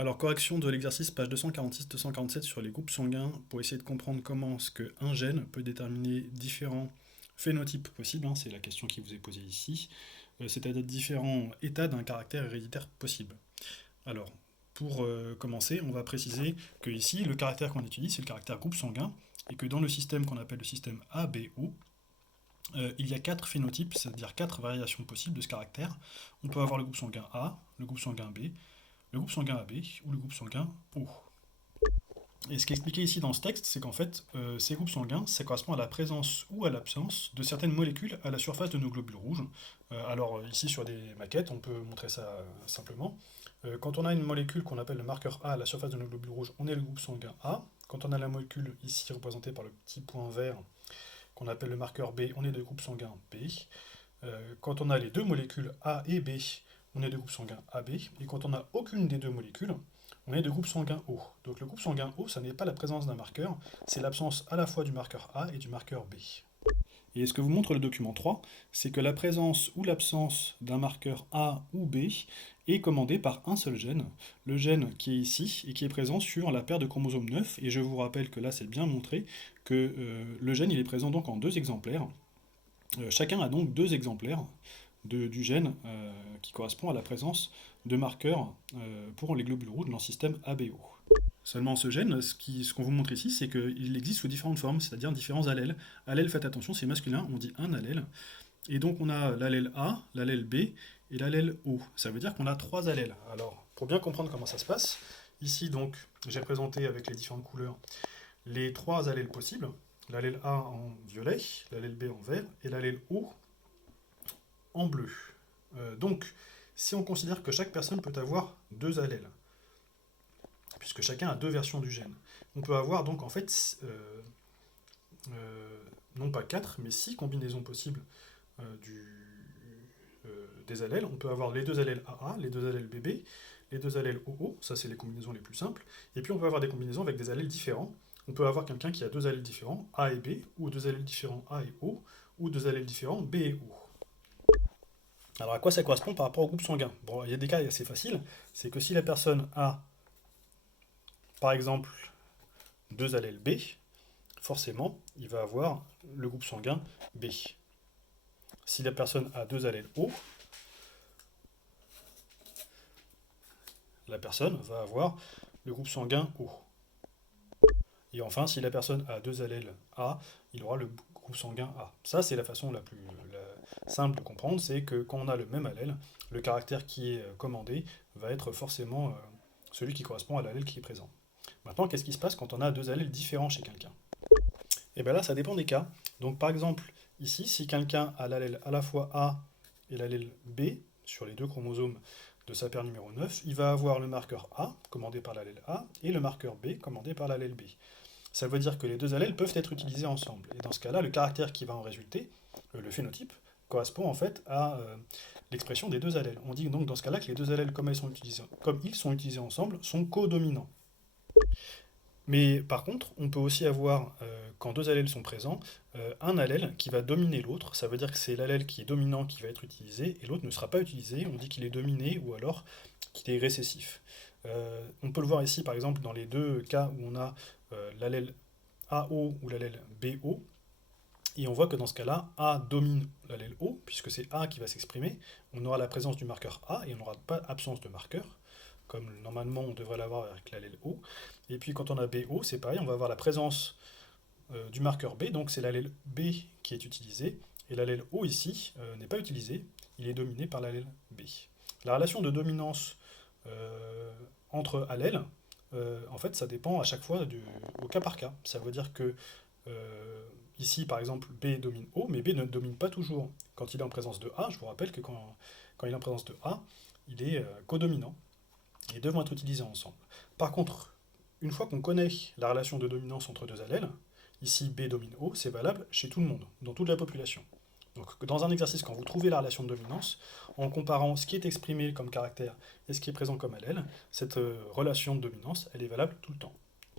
Alors, correction de l'exercice, page 246-247 sur les groupes sanguins, pour essayer de comprendre comment est-ce qu'un gène peut déterminer différents phénotypes possibles, hein, c'est la question qui vous est posée ici, c'est-à-dire différents états d'un caractère héréditaire possible. Alors, pour commencer, on va préciser que ici, le caractère qu'on étudie, c'est le caractère groupe sanguin, et que dans le système qu'on appelle le système ABO, il y a quatre phénotypes, c'est-à-dire quatre variations possibles de ce caractère. On peut avoir le groupe sanguin A, le groupe sanguin B, le groupe sanguin AB ou le groupe sanguin O. Et ce qui est expliqué ici dans ce texte, c'est qu'en fait, ces groupes sanguins, ça correspond à la présence ou à l'absence de certaines molécules à la surface de nos globules rouges. Alors ici sur des maquettes, on peut montrer ça simplement. Quand on a une molécule qu'on appelle le marqueur A à la surface de nos globules rouges, on est le groupe sanguin A. Quand on a la molécule ici représentée par le petit point vert qu'on appelle le marqueur B, on est de groupe sanguin B. Quand on a les deux molécules A et B, on est de groupe sanguin AB. Et quand on n'a aucune des deux molécules, on est de groupe sanguin O. Donc le groupe sanguin O, ça n'est pas la présence d'un marqueur, c'est l'absence à la fois du marqueur A et du marqueur B. Et ce que vous montre le document 3, c'est que la présence ou l'absence d'un marqueur A ou B est commandée par un seul gène, le gène qui est ici et qui est présent sur la paire de chromosomes 9. Et je vous rappelle que là, c'est bien montré que le gène il est présent donc en deux exemplaires. Chacun a donc deux exemplaires du gène qui correspond à la présence de marqueurs pour les globules rouges dans le système ABO. Seulement ce gène, ce qu'on vous montre ici, c'est qu'il existe sous différentes formes, c'est-à-dire différents allèles. Allèle, faites attention, c'est masculin, on dit un allèle. Et donc on a l'allèle A, l'allèle B et l'allèle O. Ça veut dire qu'on a trois allèles. Alors, pour bien comprendre comment ça se passe, ici donc, j'ai présenté avec les différentes couleurs les trois allèles possibles. L'allèle A en violet, l'allèle B en vert et l'allèle O en bleu. Donc, si on considère que chaque personne peut avoir deux allèles, puisque chacun a deux versions du gène, on peut avoir donc en fait, non pas quatre, mais six combinaisons possibles des allèles. On peut avoir les deux allèles AA, les deux allèles BB, les deux allèles OO, ça c'est les combinaisons les plus simples, et puis on peut avoir des combinaisons avec des allèles différents. On peut avoir quelqu'un qui a deux allèles différents, A et B, ou deux allèles différents A et O, ou deux allèles différents B et O. Alors à quoi ça correspond par rapport au groupe sanguin? Bon, il y a des cas assez faciles, c'est que si la personne a, par exemple, deux allèles B, forcément, il va avoir le groupe sanguin B. Si la personne a deux allèles O, la personne va avoir le groupe sanguin O. Et enfin, si la personne a deux allèles A, il aura le groupe sanguin A. Ça, c'est la façon la plus simple de comprendre, c'est que quand on a le même allèle, le caractère qui est commandé va être forcément celui qui correspond à l'allèle qui est présent. Maintenant, qu'est-ce qui se passe quand on a deux allèles différents chez quelqu'un? Et bien là, ça dépend des cas. Donc par exemple, ici, si quelqu'un a l'allèle à la fois A et l'allèle B sur les deux chromosomes de sa paire numéro 9, il va avoir le marqueur A, commandé par l'allèle A, et le marqueur B, commandé par l'allèle B. Ça veut dire que les deux allèles peuvent être utilisés ensemble. Et dans ce cas-là, le caractère qui va en résulter, le phénotype, correspond en fait à l'expression des deux allèles. On dit donc dans ce cas-là que les deux allèles, comme ils sont utilisés ensemble, sont codominants. Mais par contre, on peut aussi avoir, quand deux allèles sont présents, un allèle qui va dominer l'autre. Ça veut dire que c'est l'allèle qui est dominant qui va être utilisé, et l'autre ne sera pas utilisé. On dit qu'il est dominé, ou alors qu'il est récessif. On peut le voir ici, par exemple, dans les deux cas où on a l'allèle AO ou l'allèle BO, et on voit que dans ce cas-là, A domine l'allèle O, puisque c'est A qui va s'exprimer. On aura la présence du marqueur A, et on n'aura pas absence de marqueur, comme normalement on devrait l'avoir avec l'allèle O. Et puis quand on a BO, c'est pareil, on va avoir la présence du marqueur B, donc c'est l'allèle B qui est utilisé, et l'allèle O ici n'est pas utilisé, il est dominé par l'allèle B. La relation de dominance entre allèles, en fait, ça dépend à chaque fois au cas par cas. Ça veut dire que ici, par exemple, B domine O, mais B ne domine pas toujours. Quand il est en présence de A, je vous rappelle que quand il est en présence de A, il est codominant. Ils devront être utilisés ensemble. Par contre, une fois qu'on connaît la relation de dominance entre deux allèles, ici B domine O, c'est valable chez tout le monde, dans toute la population. Donc dans un exercice, quand vous trouvez la relation de dominance, en comparant ce qui est exprimé comme caractère et ce qui est présent comme allèle, cette relation de dominance, elle est valable tout le temps.